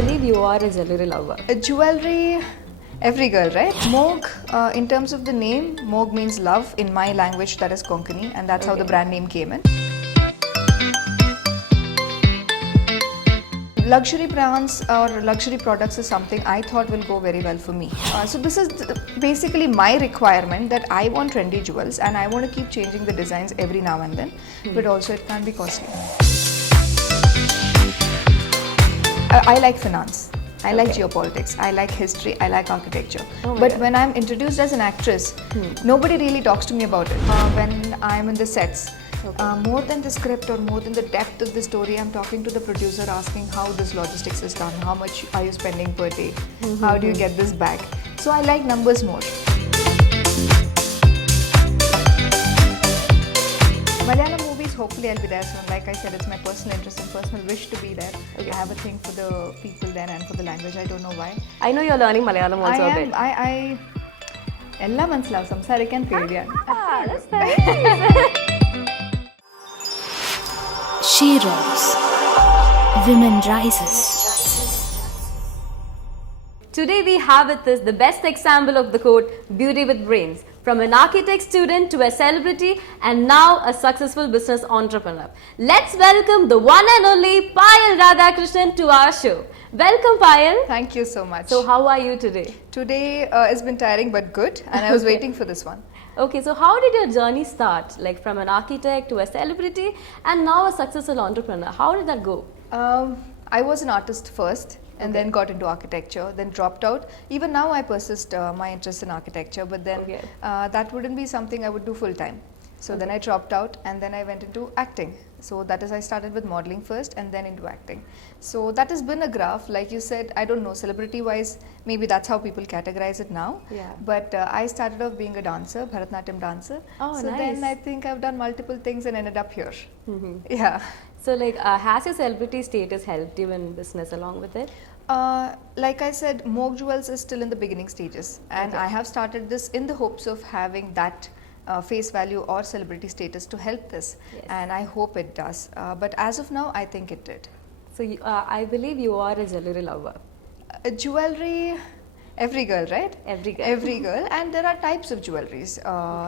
believe you are a jewelry lover. Jewelry, every girl, right? Moog, in terms of the name, Moog means love in my language, that is Konkani, and that's how the brand name came in. Luxury brands or luxury products is something I thought will go very well for me. So this is basically my requirement, that I want trendy jewels and I want to keep changing the designs every now and then, but also it can't be costly. I like finance. I like geopolitics, I like history, I like architecture. But when I'm introduced as an actress, nobody really talks to me about it. When I'm in the sets, more than the script or more than the depth of the story, I'm talking to the producer asking how this logistics is done, how much are you spending per day, how do you get this back. So I like numbers more. Malayalam movies, hopefully I'll be there soon. Like I said, it's my personal interest and personal wish to be there. I have a thing for the people there and for the language. I don't know why. I know you're learning Malayalam also a bit. എല്ലാം മനസ്സിലാവും, സംസാരിക്കാൻ പേടിയാണ്. That's nice. She rose. Women rises. Today we have with us the best example of the quote, beauty with brains. From an architect student to a celebrity and now a successful business entrepreneur. Let's welcome the one and only Payal Radhakrishnan to our show. Welcome Payal. Thank you so much. So how are you today? Today has been tiring but good, and I was waiting for this one. Okay, so how did your journey start? Like from an architect to a celebrity and now a successful entrepreneur. How did that go? I was an artist first and then got into architecture, then dropped out. Even now I persist my interest in architecture, but then that wouldn't be something I would do full time. So then I dropped out and then I went into acting. So that is, I started with modeling first and then into acting. So that has been a graph, like you said, I don't know, celebrity wise, maybe that's how people categorize it now. Yeah. But I started off being a dancer, Bharatanatyam dancer. Oh, so nice. then I think I've done multiple things and ended up here. Yeah. So like has your celebrity status helped you in business along with it? Like I said, Moog Jewels is still in the beginning stages, and I have started this in the hopes of having that face value or celebrity status to help this, and I hope it does. But as of now, I think it did. So I believe you are a jewelry lover. Jewelry, every girl, right? Every girl. Every girl, and there are types of jewelries.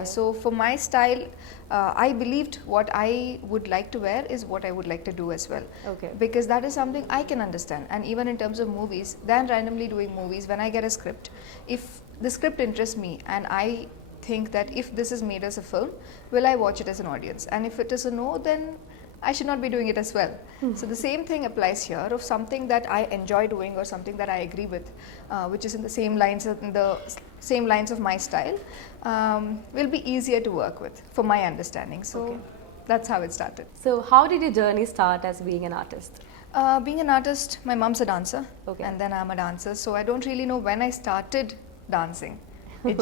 So for my style, I believed what I would like to wear is what I would like to do as well. Okay. Because that is something I can understand. And even in terms of movies, than randomly doing movies, when I get a script, if the script interests me and I think that if this is made as a film, will I watch it as an audience? And if it is a no, then I should not be doing it as well. So the same thing applies here, of something that I enjoy doing or something that I agree with, which is in the same lines of my style, will be easier to work with for my understanding. So that's how it started. So how did your journey start as being an artist? Being an artist, my mom's a dancer, and then I'm a dancer. So I don't really know when I started dancing.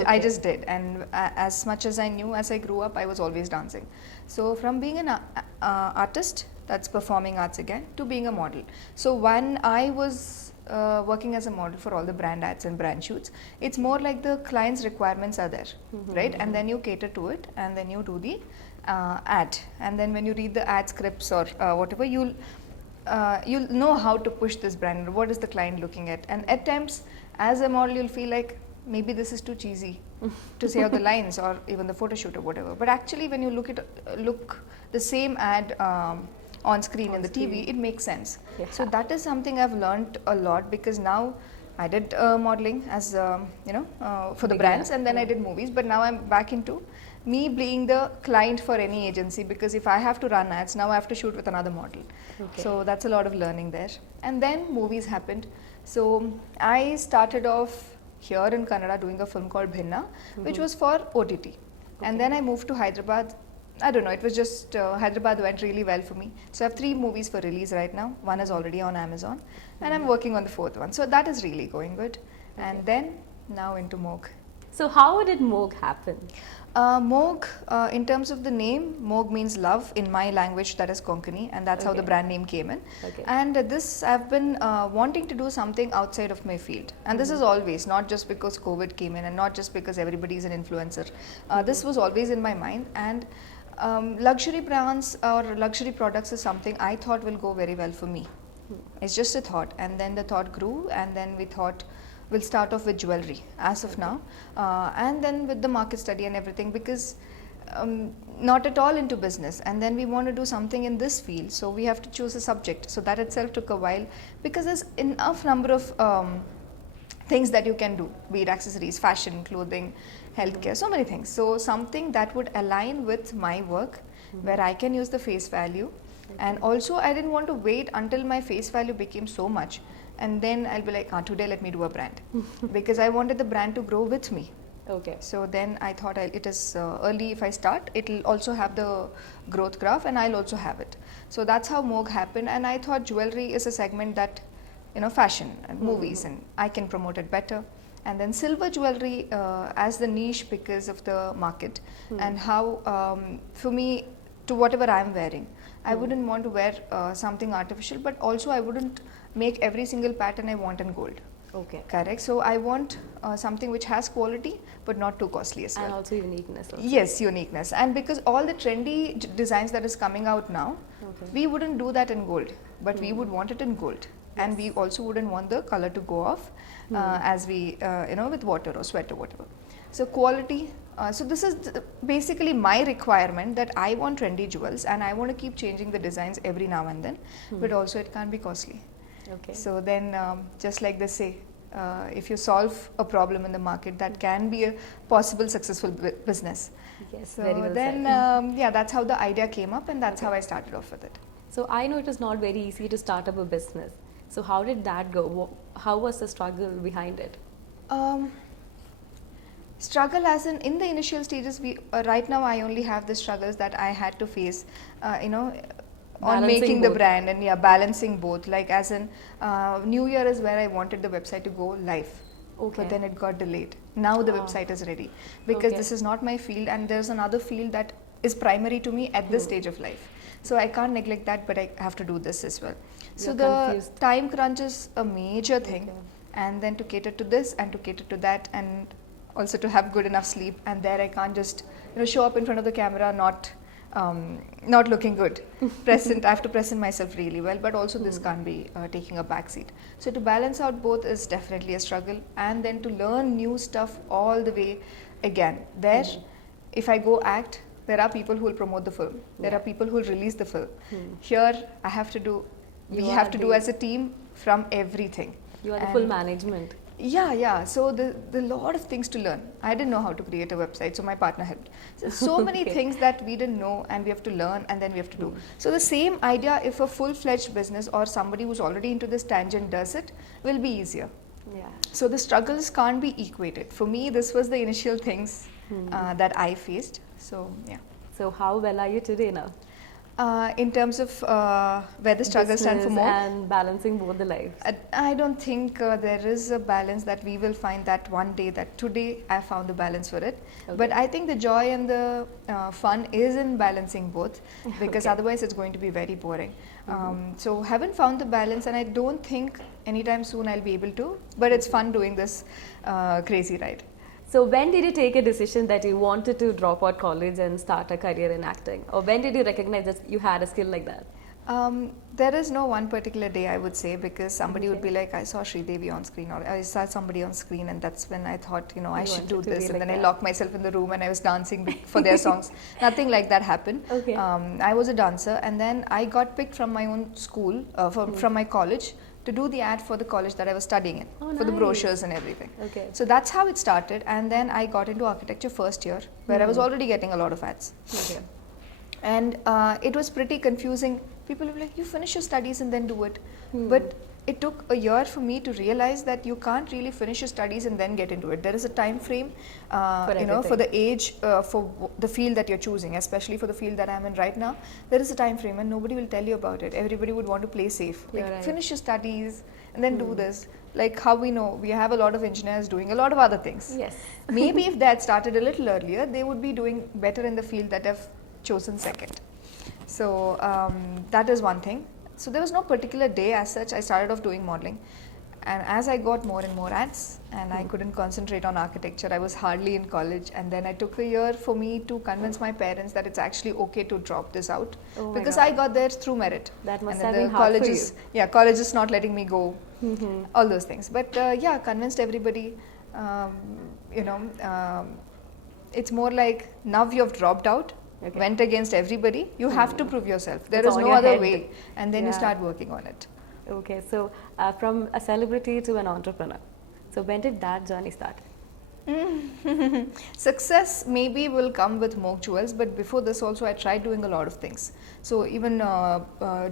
I just did, and as much as I knew as I grew up, I was always dancing. So from being an artist, that's performing arts again, to being a model. So when I was working as a model for all the brand ads and brand shoots, it's more like the client's requirements are there, right? And then you cater to it, and then you do the ad. And then when you read the ad scripts or whatever, you'll know how to push this brand, what is the client looking at. And at times, as a model, you'll feel like, maybe this is too cheesy to say out the lines or even the photo shoot or whatever. But actually when you look the same ad on screen in the TV, it makes sense. So that is something I've learned a lot, because now I did modeling as for the brands, and then I did movies, but now I'm back into me being the client for any agency, because if I have to run ads, now I have to shoot with another model. So that's a lot of learning there. And then movies happened. So I started off here in Kannada doing a film called Bhinna, which was for OTT. And then I moved to Hyderabad. I don't know, it was just Hyderabad went really well for me. So I have 3 movies for release right now. One is already on Amazon, and I'm working on the 4th one. So that is really going good. And then now into Moog. So how did Moog happen? Moog, in terms of the name, Moog means love in my language, that is Konkani, and that's how the brand name came in. And this, I've been wanting to do something outside of my field, and this is always, not just because COVID came in and not just because everybody is an influencer. This was always in my mind, and luxury brands or luxury products is something I thought will go very well for me. It's just a thought, and then the thought grew, and then we thought we'll start off with jewelry as of now, and then with the market study and everything, because not at all into business, and then we want to do something in this field, so we have to choose a subject. So that itself took a while, because there's enough number of things that you can do, be it accessories, fashion, clothing, healthcare, so many things. So something that would align with my work, where I can use the face value, and also I didn't want to wait until my face value became so much, and then I'll be like, today let me do a brand, because I wanted the brand to grow with me. Okay. So then I thought it is early. If I start, it'll also have the growth graph, and I'll also have it. So that's how Moog happened, and I thought jewelry is a segment that, fashion and movies, and I can promote it better. And then silver jewelry as the niche, because of the market and how, for me, to whatever I'm wearing, I wouldn't want to wear something artificial, but also I wouldn't make every single pattern I want in gold. Okay. Correct. So I want something which has quality, but not too costly as well. And also uniqueness. Also. Yes, uniqueness. And because all the trendy designs that is coming out now, we wouldn't do that in gold, but we would want it in gold. And we also wouldn't want the color to go off as we, with water or sweat or whatever. So quality. So this is basically my requirement, that I want trendy jewels, and I want to keep changing the designs every now and then, but also it can't be costly. Okay. So then, just like they say, if you solve a problem in the market, that can be a possible successful business. Yes, So very well then, said. that's how the idea came up, and that's how I started off with it. So I know it is not very easy to start up a business. So how did that go? How was the struggle behind it? Struggle as in the initial stages, we right now I only have the struggles that I had to face, on Balancing making the both. brand, and balancing both. Like as in New Year is where I wanted the website to go live. Okay. But then it got delayed. Now the website is ready, because this is not my field, and there's another field that is primary to me at this stage of life. So I can't neglect that, but I have to do this as well. So You're the confused. time crunch is a major thing, Okay. and then to cater to this and to cater to that, and also to have good enough sleep. And there I can't just show up in front of the camera not looking good. Present, I have to present myself really well, but also this can't be taking a backseat. So to balance out both is definitely a struggle, and then to learn new stuff all the way again. There, if I go act, there are people who will promote the film. There are people who will release the film. Here, I have to do. We You have are to do the- as a team from everything. You are the And full management. Yeah. So the lot of things to learn. I didn't know how to create a website, so my partner helped. So many Okay. things that we didn't know, and we have to learn, and then we have to do. So the same idea, if a full-fledged business or somebody who's already into this tangent does it, will be easier. Yeah. So the struggles can't be equated. For me, this was the initial things that I faced. So yeah. So how well are you today now? In terms of where the struggles stand for Business more, and balancing both the lives. I don't think there is a balance that we will find that one day, that today I found the balance for it. Okay. But I think the joy and the fun is in balancing both, because Okay. otherwise it's going to be very boring. So haven't found the balance, and I don't think anytime soon I'll be able to, but it's fun doing this crazy ride. So when did you take a decision that you wanted to drop out college and start a career in acting? Or when did you recognize that you had a skill like that? There is no one particular day, I would say, because somebody would be like, I saw Sridevi on screen, or I saw somebody on screen, and that's when I thought, I should do wanted to this. be And like then I that. locked myself in the room and I was dancing for their songs. Nothing like that happened. Okay. I was a dancer, and then I got picked from my own school, from my college, to do the ad for the college that I was studying in, Oh, for the nice. brochures and everything. Okay. So that's how it started, and then I got into architecture first year, where I was already getting a lot of ads. Okay. And it was pretty confusing. People were like, you finish your studies and then do it. But it took a year for me to realize that you can't really finish your studies and then get into it. There is a time frame, for everything. the age, the field that you're choosing, especially for the field that I'm in right now. There is a time frame, and nobody will tell you about it. Everybody would want to play safe. You're Like, right. finish your studies and then do this. Like how we know, we have a lot of engineers doing a lot of other things. Yes. Maybe if they had started a little earlier, they would be doing better in the field that I've chosen second. So that is one thing. So there was no particular day as such. I started off doing modeling. And as I got more and more ads, and I couldn't concentrate on architecture, I was hardly in college, and then I took a year for me to convince my parents that it's actually okay to drop this out, Oh my because God. I got there through merit. That must and have then been the hard for colleges, you. colleges not letting me go, all those things. But yeah, convinced everybody. You know, it's more like now you've dropped out. Okay. Went against everybody, you have to prove yourself. There It's is on no your other head. way, and then you Yeah. start working on it. Okay, so from a celebrity to an entrepreneur. So when did that journey start? Success maybe will come with more jewels, but before this also I tried doing a lot of things. So even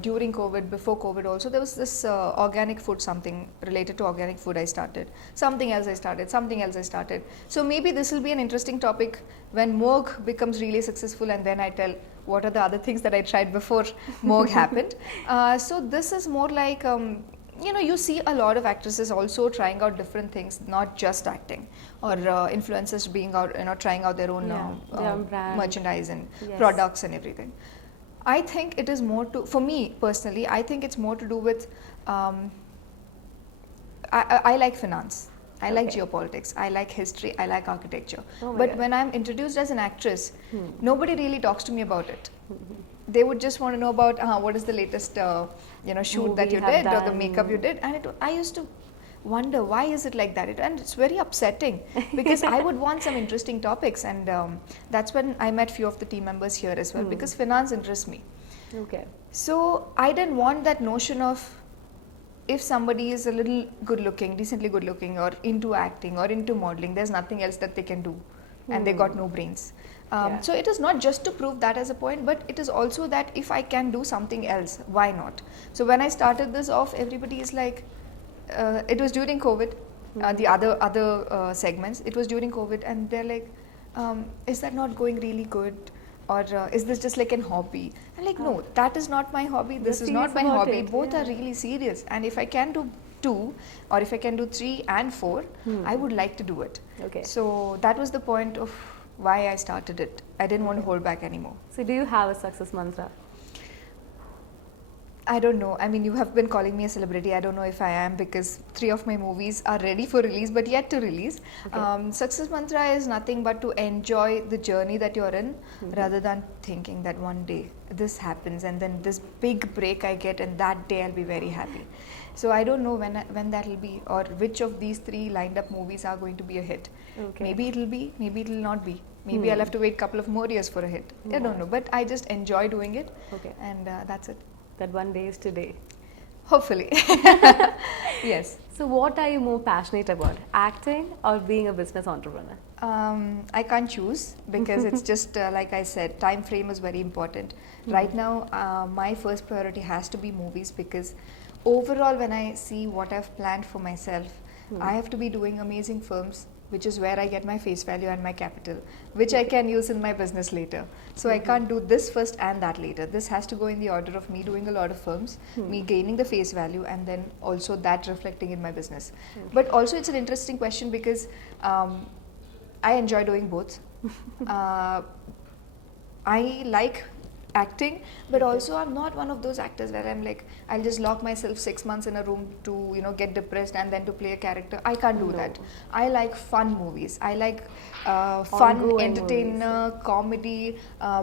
during COVID, before COVID also, there was this organic food, something related to organic food I started. Something else I started, something else I started. So maybe this will be an interesting topic when Moog becomes really successful, and then I tell what are the other things that I tried before Moog happened. So this is more like you know, you see a lot of actresses also trying out different things, not just acting, or influencers being out, you know, trying out their own, their own brand. merchandise and Yes. products and everything. I think it is more to, for me personally, I think it's more to do with, I like finance. I like Okay. geopolitics, I like history, I like architecture. Oh my But God. when I'm introduced as an actress, nobody really talks to me about it. They would just want to know about what is the latest you know, shoot that Movie you you have did, or the done. makeup you did. And I used to wonder, why is it like that? And it's very upsetting because I would want some interesting topics, and that's when I met few of the team members here as well, because finance interests me. Okay. So I didn't want that notion of, if somebody is a little good looking, decently good looking, or into acting or into modeling, there's nothing else that they can do, and they got no brains. Yeah. So it is not just to prove that as a point, but it is also that if I can do something else, why not? So when I started this off, everybody is like, it was during COVID, the other segments, it was during COVID, and they're like, is that not going really good? Or is this just like an hobby? I'm like, no, that is not my hobby. This is not serious my about hobby. it, Both yeah. are really serious. And if I can do 2, or if I can do 3 and 4, I would like to do it. Okay. So that was the point of why I started it. I didn't want to hold back anymore. So do you have a success mantra? I don't know. I mean, you have been calling me a celebrity. I don't know if I am, because 3 of my movies are ready for release but yet to release. Okay. Success mantra is nothing but to enjoy the journey that you're in, rather than thinking that one day this happens and then this big break I get, and that day I'll be very happy. So I don't know when that will be, or which of these 3 lined up movies are going to be a hit. Okay. Maybe it'll be, maybe it'll not be. Maybe I'll have to wait a couple of more years for a hit. I don't know, but I just enjoy doing it. Okay. And that's it. That one day is today. Hopefully. Yes. So what are you more passionate about? Acting or being a business entrepreneur? I can't choose, because it's just like I said, time frame is very important. Right now, my first priority has to be movies, because overall when I see what I've planned for myself, I have to be doing amazing films, which is where I get my face value and my capital, which I can use in my business later. So I can't do this first and that later. This has to go in the order of me doing a lot of films, me gaining the face value, and then also that reflecting in my business. But also it's an interesting question, because I enjoy doing both. I like acting, but also I'm not one of those actors where I'm like, I'll just lock myself 6 months in a room to, you know, get depressed and then to play a character. I can't do that. I like fun movies. I like fun, Ongoing entertainer, comedy,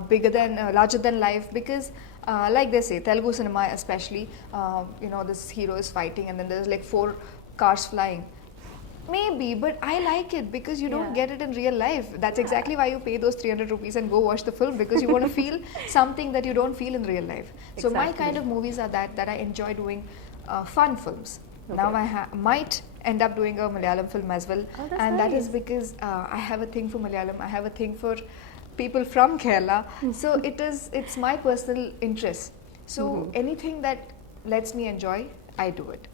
bigger than, larger than life, because like they say, Telugu cinema especially, you know, this hero is fighting and then there's like 4 cars flying. Maybe, but I like it because you don't get it in real life. That's exactly why you pay those 300 rupees and go watch the film, because you want to feel something that you don't feel in real life. So my kind of movies are that I enjoy doing fun films. Now I might end up doing a Malayalam film as well, and that is because I have a thing for Malayalam. I have a thing for people from Kerala. So it's my personal interest. So anything that lets me enjoy, I do it.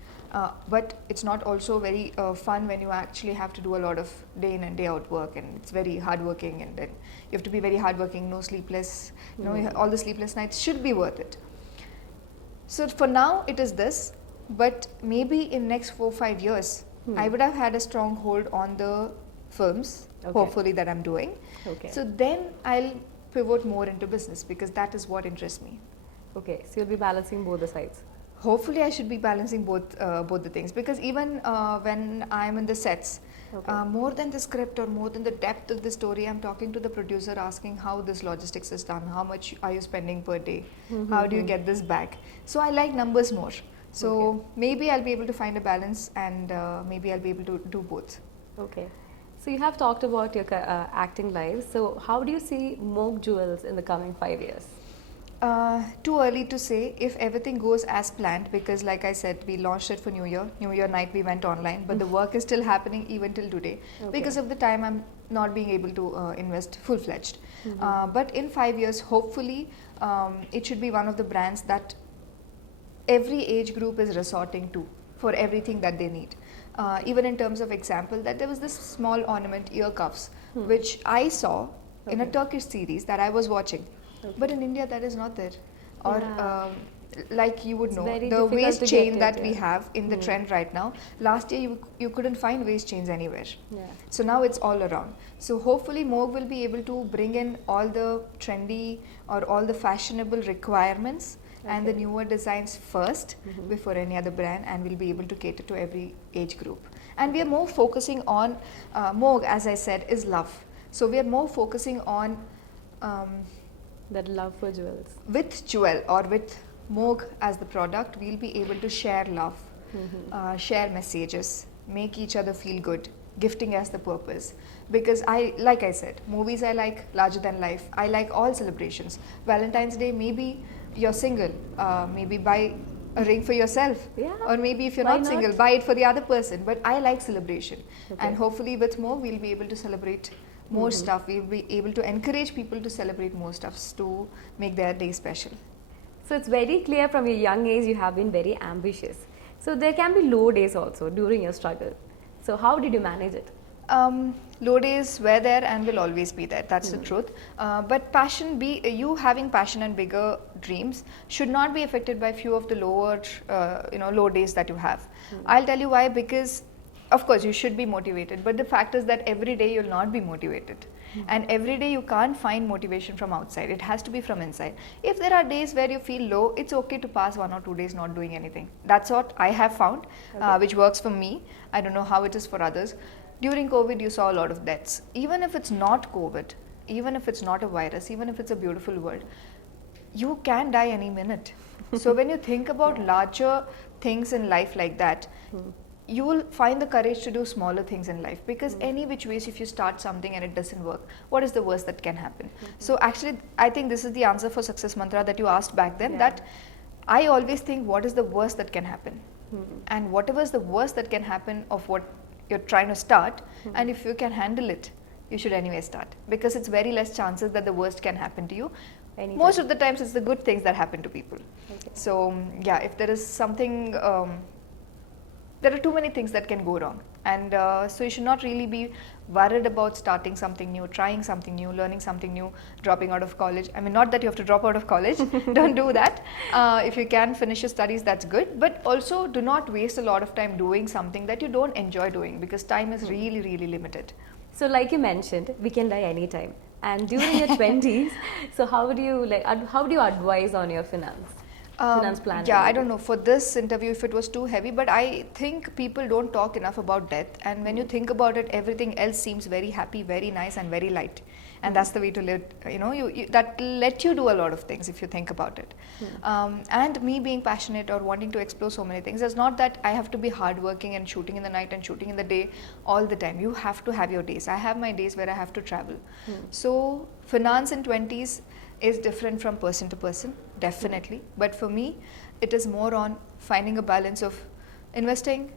But it's not also very fun when you actually have to do a lot of day in and day out work, and it's very hardworking, and then you have to be very hardworking, no sleepless, you know, all the sleepless nights should be worth it. So for now it is this, but maybe in next 4-5 years I would have had a strong hold on the films, hopefully, that I'm doing. So then I'll pivot more into business, because that is what interests me. Okay, so you'll be balancing both the sides. Hopefully, I should be balancing both the things, because even when I'm in the sets, more than the script or more than the depth of the story, I'm talking to the producer asking how this logistics is done, how much are you spending per day, how do you get this back. So I like numbers more. So maybe I'll be able to find a balance, and maybe I'll be able to do both. Okay. So you have talked about your acting life. So how do you see Moog Jewels in the coming 5 years? Too early to say if everything goes as planned, because like I said, we launched it for New Year night we went online, but the work is still happening even till today. Because of the time I'm not being able to invest full-fledged. But in 5 years, hopefully it should be one of the brands that every age group is resorting to for everything that they need. Even in terms of example, that there was this small ornament ear cuffs which I saw in a Turkish series that I was watching. But in India, that is not there. Or like you would know, the waist chain that we have in the trend right now, last year you couldn't find waist chains anywhere. So now it's all around. So hopefully Moog will be able to bring in all the trendy or all the fashionable requirements and the newer designs first before any other brand, and we'll be able to cater to every age group. And we are more focusing on, Moog, as I said, is love. So we are more focusing on that love for jewels. With Jewel or with Moog as the product, we'll be able to share love, share messages, make each other feel good, gifting as the purpose. Because like I said, movies I like, larger than life. I like all celebrations. Valentine's Day, maybe you're single, maybe buy a ring for yourself. Or maybe if you're not single, buy it for the other person. But I like celebration. And hopefully with Moog, we'll be able to celebrate more stuff. We'll be able to encourage people to celebrate more stuffs to make their day special. So it's very clear from your young age you have been very ambitious. So there can be low days also during your struggle. So how did you manage it? Low days were there and will always be there. That's the truth. But you having passion and bigger dreams should not be affected by few of the lower, low days that you have. I'll tell you why. Because of course, you should be motivated, but the fact is that every day you'll not be motivated. And every day you can't find motivation from outside. It has to be from inside. If there are days where you feel low, it's okay to pass 1 or 2 days not doing anything. That's what I have found, which works for me. I don't know how it is for others. During COVID, you saw a lot of deaths. Even if it's not COVID, even if it's not a virus, even if it's a beautiful world, you can die any minute. So when you think about larger things in life like that, you will find the courage to do smaller things in life, because any which ways, if you start something and it doesn't work, what is the worst that can happen? So actually, I think this is the answer for success mantra that you asked back then, that I always think what is the worst that can happen, and whatever is the worst that can happen of what you're trying to start, and if you can handle it, you should anyway start, because it's very less chances that the worst can happen to you. Most of the times it's the good things that happen to people. So yeah, if there is something there are too many things that can go wrong, and so you should not really be worried about starting something new, trying something new, learning something new, dropping out of college. I mean, not that you have to drop out of college, don't do that. If you can finish your studies, that's good, but also do not waste a lot of time doing something that you don't enjoy doing, because time is really, really limited. So like you mentioned, we can die anytime, and during your 20s, so how do you advise on your finance planning? Yeah, I don't know for this interview if it was too heavy, but I think people don't talk enough about death, and when you think about it, everything else seems very happy, very nice, and very light, and that's the way to live. That let you do a lot of things if you think about it. And me being passionate or wanting to explore so many things, it's not that I have to be hardworking and shooting in the night and shooting in the day all the time. You have to have your days. I have my days where I have to travel. So finance in 20s is different from person to person, definitely. But for me, it is more on finding a balance of investing,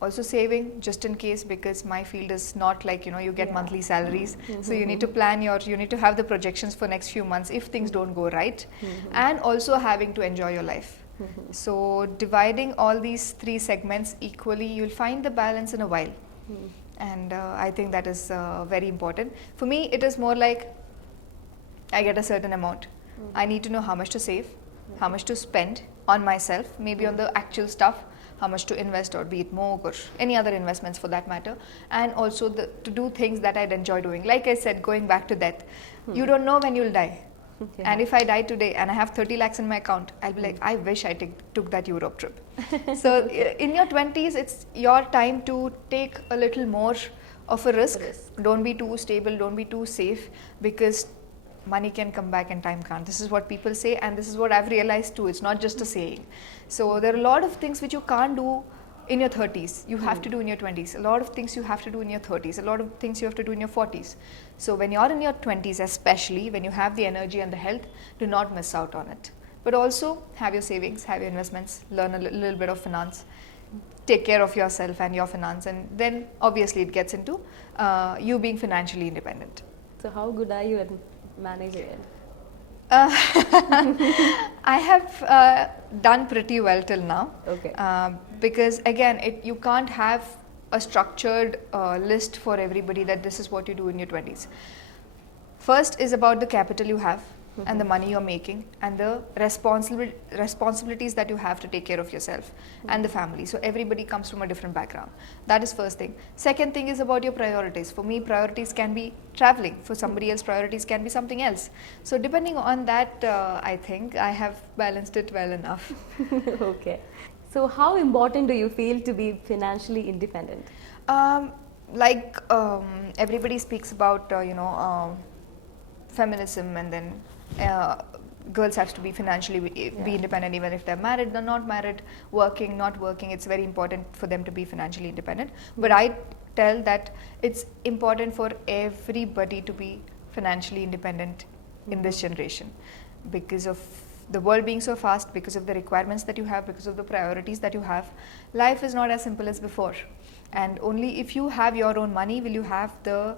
also saving just in case, because my field is not like, you get monthly salaries. So you need to plan you need to have the projections for next few months if things don't go right, and also having to enjoy your life. So dividing all these 3 segments equally, you'll find the balance in a while. And I think that is very important. For me, it is more like I get a certain amount. I need to know how much to save, how much to spend on myself, maybe on the actual stuff, how much to invest, or be it Moog or any other investments for that matter, and also to do things that I'd enjoy doing. Like I said, going back to death, you don't know when you'll die. Okay. And if I die today and I have 30 lakhs in my account, I'll be like, I wish I took that Europe trip. So in your 20s, it's your time to take a little more of a risk. Don't be too stable, don't be too safe, because money can come back and time can't. This is what people say, and this is what I've realized too. It's not just a saying. So there are a lot of things which you can't do in your 30s, you have to do in your 20s. A lot of things you have to do in your 30s. A lot of things you have to do in your 40s. So when you're in your 20s, especially when you have the energy and the health, do not miss out on it. But also have your savings, have your investments, learn a little bit of finance, take care of yourself and your finance, and then obviously it gets into you being financially independent. So how good are you at managing it? I have done pretty well till now. Okay. Because again, you can't have a structured list for everybody that this is what you do in your 20s. First is about the capital you have and the money you're making and the responsibilities that you have to take care of yourself and the family. So everybody comes from a different background. That is first thing. Second thing is about your priorities. For me, priorities can be traveling. For somebody else, priorities can be something else. So depending on that, I think I have balanced it well enough. Okay. So how important do you feel to be financially independent? Everybody speaks about, feminism, and then girls have to be financially be independent even if they're married, they're not married, working, not working. It's very important for them to be financially independent. But I tell that it's important for everybody to be financially independent in this generation, because of the world being so fast, because of the requirements that you have, because of the priorities that you have. Life is not as simple as before, and only if you have your own money will you have the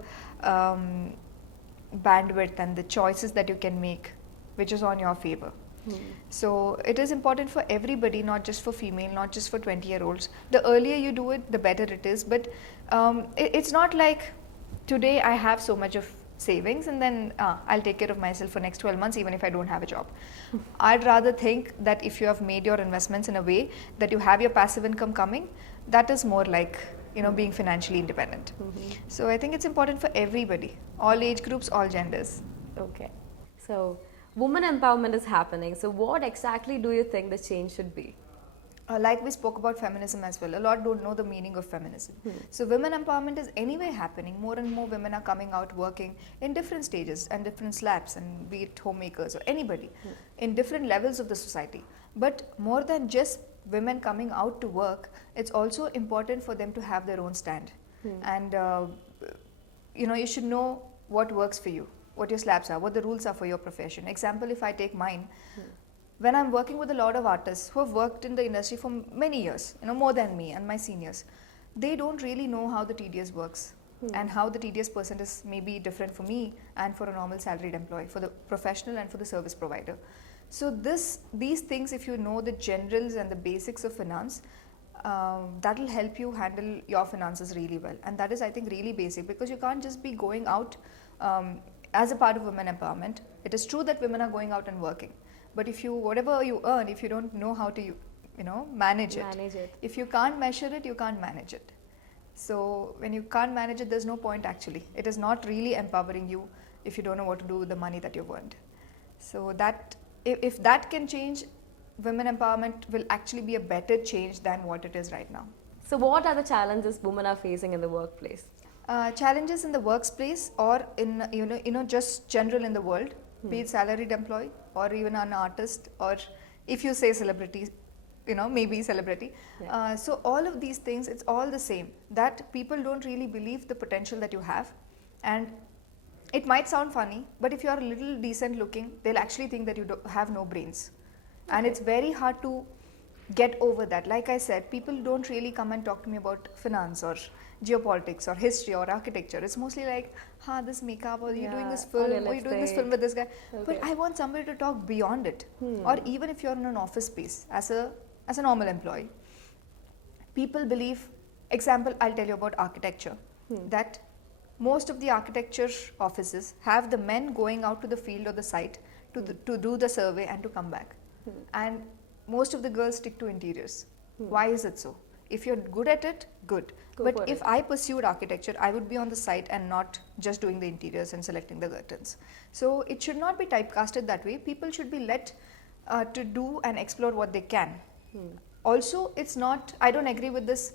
bandwidth and the choices that you can make, which is on your favor. So it is important for everybody, not just for female, not just for 20-year-olds. The earlier you do it, the better it is. But it's not like today I have so much of savings and then I'll take care of myself for next 12 months even if I don't have a job. I'd rather think that if you have made your investments in a way that you have your passive income coming, that is more like being financially independent. So I think it's important for everybody, all age groups, all genders. Okay. So women empowerment is happening. So what exactly do you think the change should be? Like we spoke about feminism as well, a lot don't know the meaning of feminism. So women empowerment is anyway happening. More and more women are coming out working in different stages and different slabs, and be it homemakers or anybody in different levels of the society. But more than just women coming out to work, it's also important for them to have their own stand. And you should know what works for you, what your slabs are, what the rules are for your profession. Example, if I take mine, when I'm working with a lot of artists who have worked in the industry for many years, more than me and my seniors, they don't really know how the TDS works and how the TDS percent is maybe different for me and for a normal salaried employee, for the professional and for the service provider. So these things, if you know the generals and the basics of finance, that will help you handle your finances really well. And that is, I think, really basic, because you can't just be going out as a part of women empowerment. It is true that women are going out and working. But if whatever you earn, if you don't know how to, manage it. If you can't measure it, you can't manage it. So when you can't manage it, there's no point actually. It is not really empowering you if you don't know what to do with the money that you've earned. So that, if that can change, women empowerment will actually be a better change than what it is right now. So what are the challenges women are facing in the workplace? Challenges in the workplace, or in just general in the world, be it salaried employee or even an artist, or if you say celebrity, maybe celebrity. So all of these things, it's all the same, that people don't really believe the potential that you have. And it might sound funny, but if you're a little decent looking, they'll actually think that you have no brains. And it's very hard to get over that. Like I said, people don't really come and talk to me about finance or geopolitics or history or architecture. It's mostly like, this makeup, or you're doing this film, or you're doing this film with this guy. Okay. But I want somebody to talk beyond it. Or even if you're in an office space as a normal employee, people believe, example, I'll tell you about architecture, that most of the architecture offices have the men going out to the field or the site to do the survey and to come back. And most of the girls stick to interiors. Why is it so? If you're good at it, good. But if I pursued architecture, I would be on the site and not just doing the interiors and selecting the curtains. So it should not be typecasted that way. People should be let to do and explore what they can. Also, it's not, I don't agree with this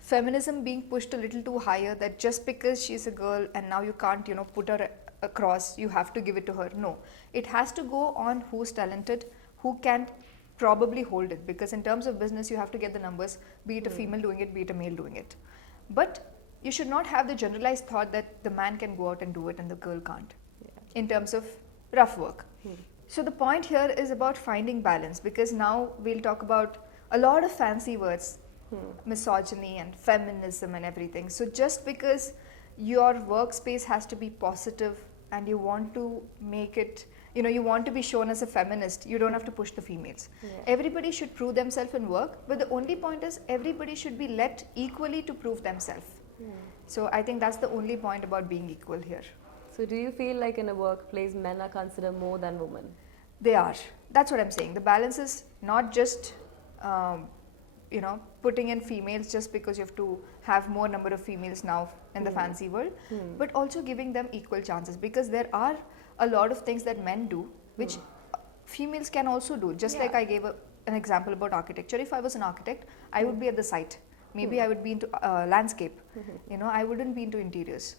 feminism being pushed a little too higher, that just because she's a girl and now you can't, put her across, you have to give it to her. No, it has to go on who's talented, who can probably hold it, because in terms of business you have to get the numbers, be it a female doing it, be it a male doing it. But you should not have the generalized thought that the man can go out and do it and the girl can't, in terms of rough work. So the point here is about finding balance, because now we'll talk about a lot of fancy words, misogyny and feminism and everything. So just because your workspace has to be positive and you want to make it, you want to be shown as a feminist, you don't have to push the females. Everybody should prove themselves in work, but the only point is everybody should be let equally to prove themselves. So I think that's the only point about being equal here. So do you feel like in a workplace men are considered more than women? They are. That's what I'm saying. The balance is not just putting in females just because you have to have more number of females now in the fancy world, but also giving them equal chances, because there are a lot of things that men do which females can also do. Just like I gave an example about architecture. If I was an architect, I would be at the site. Maybe I would be into landscape. I wouldn't be into interiors.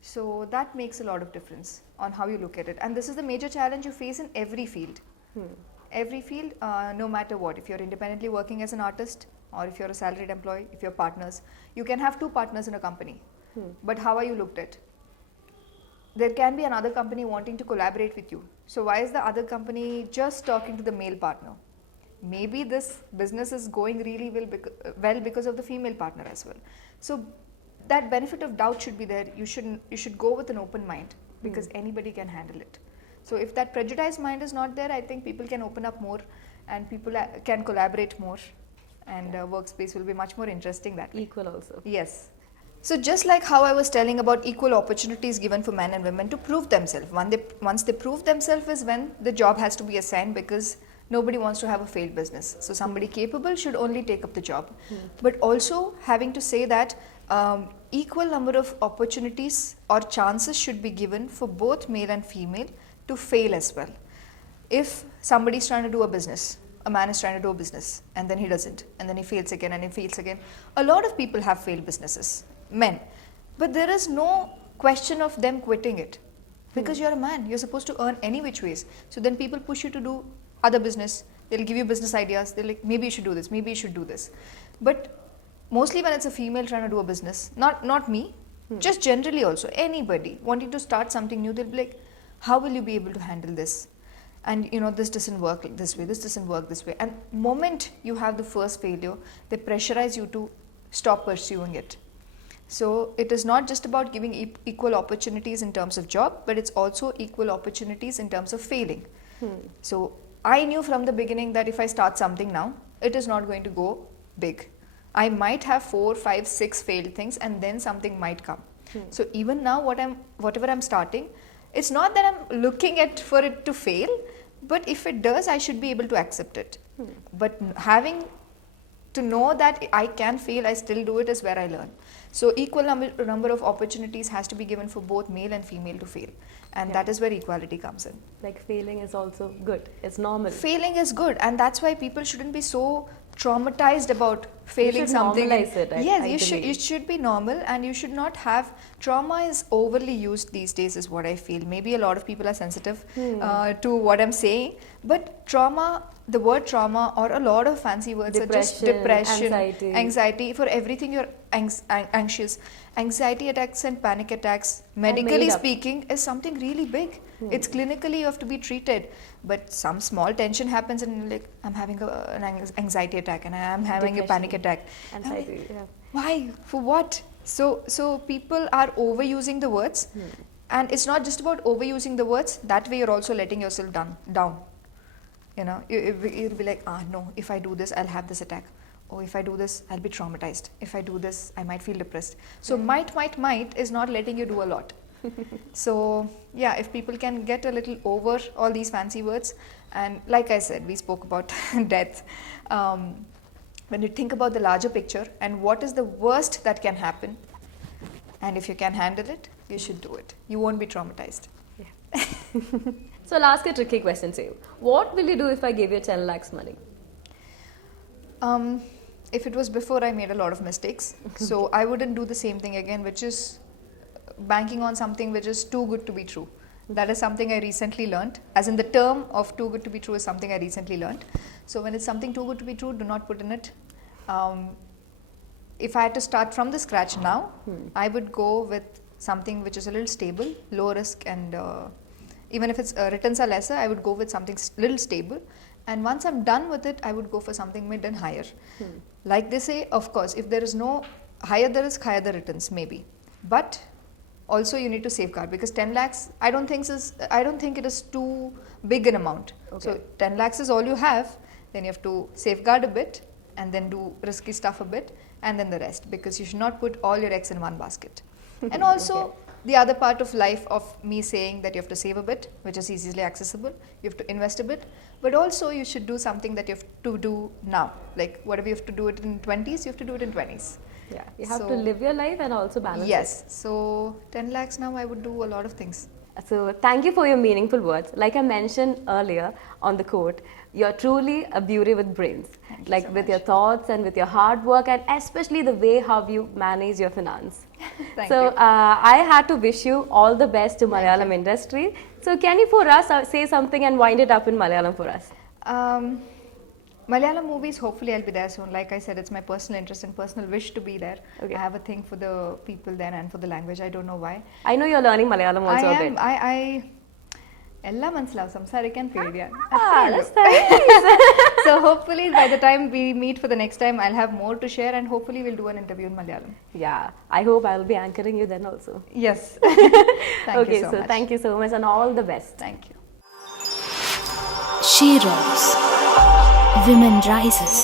So that makes a lot of difference on how you look at it. And this is the major challenge you face in every field. Every field, no matter what. If you're independently working as an artist, or if you're a salaried employee, if you're partners, you can have two partners in a company. But how are you looked at? There can be another company wanting to collaborate with you. So why is the other company just talking to the male partner? Maybe this business is going really well because of the female partner as well. So that benefit of doubt should be there. You should go with an open mind, because anybody can handle it. So if that prejudiced mind is not there, I think people can open up more and people can collaborate more, and workspace will be much more interesting that way. Equal also. Yes. So just like how I was telling about equal opportunities given for men and women to prove themselves. Once they prove themselves is when the job has to be assigned, because nobody wants to have a failed business. So somebody capable should only take up the job. But also having to say that equal number of opportunities or chances should be given for both male and female to fail as well. If somebody is trying to do a business, a man is trying to do a business and then he doesn't, and then he fails again and he fails again. A lot of people have failed businesses, men. But there is no question of them quitting it, because you're a man, you're supposed to earn any which ways. So then people push you to do other business, they'll give you business ideas, they're like, maybe you should do this, maybe you should do this. But mostly when it's a female trying to do a business, not me, just generally also, anybody wanting to start something new, they'll be like, how will you be able to handle this? And this doesn't work this way, this doesn't work this way. And moment you have the first failure, they pressurize you to stop pursuing it. So it is not just about giving equal opportunities in terms of job, but it's also equal opportunities in terms of failing. So I knew from the beginning that if I start something now, it is not going to go big. I might have 4, 5, 6 failed things, and then something might come. So even now whatever I'm starting, it's not that I'm looking at for it to fail, but if it does, I should be able to accept it. But having to know that I can fail, I still do it, is where I learn. So equal number of opportunities has to be given for both male and female to fail. And that is where equality comes in. Like failing is also good. It's normal. Failing is good, and that's why people shouldn't be so traumatized about failing something. Normalize it, yes, it should be normal, and you should not have trauma is overly used these days, is what I feel. Maybe a lot of people are sensitive to what I'm saying, but trauma, the word trauma, or a lot of fancy words are just depression, anxiety. For everything you're anxious. Anxiety attacks and panic attacks, medically speaking, is something really big. It's clinically you have to be treated, but some small tension happens and you're like, I'm having an anxiety attack and I'm having a panic attack. Anxiety, Why? For what? So people are overusing the words, and it's not just about overusing the words. That way you're also letting yourself down. You'll be like, no, if I do this, I'll have this attack. Oh, if I do this, I'll be traumatized. If I do this, I might feel depressed. So might is not letting you do a lot. So yeah, if people can get a little over all these fancy words, and like I said, we spoke about death. when you think about the larger picture and what is the worst that can happen, and if you can handle it, you should do it. You won't be traumatized. So I'll ask a tricky question to you. What will you do if I give you 10 lakhs money? If it was before, I made a lot of mistakes. So I wouldn't do the same thing again, which is banking on something which is too good to be true. That is something I recently learned. As in, the term of too good to be true is something I recently learned. So when it's something too good to be true, do not put in it. If I had to start from the scratch now, I would go with something which is a little stable, low risk, and even if its returns are lesser, I would go with something little stable. And once I'm done with it, I would go for something mid and higher. Like they say, of course, if there is no higher the risk, higher the returns, maybe. But also you need to safeguard, because 10 lakhs, I don't think it is too big an amount. Okay. So 10 lakhs is all you have. Then you have to safeguard a bit, and then do risky stuff a bit, and then the rest, because you should not put all your eggs in one basket. And also the other part of life of me saying that you have to save a bit, which is easily accessible, you have to invest a bit, but also you should do something that you have to do now. Like whatever you have to do it in 20s, you have to do it in 20s. Yeah, you have to live your life and also balance it. Yes, so 10 lakhs now, I would do a lot of things. So thank you for your meaningful words. Like I mentioned earlier on the quote, you're truly a beauty with brains. Like so with your thoughts and with your hard work, and especially the way how you manage your finance. Thank so you. I had to wish you all the best to Malayalam industry. So can you for us say something and wind it up in Malayalam for us? Malayalam movies, hopefully I'll be there soon. Like I said, it's my personal interest and personal wish to be there. Okay. I have a thing for the people there and for the language. I don't know why. I know you're learning Malayalam also a bit. എല്ലാം മനസ്സിലാവും സംസാരിക്കാൻ പേടിയാണ്. That's nice. So hopefully by the time we meet for the next time, I'll have more to share, and hopefully we'll do an interview in Malayalam. Yeah, I hope I'll be anchoring you then also. Yes. Okay, so thank you so much and all the best. Thank you. She rose. Women rises.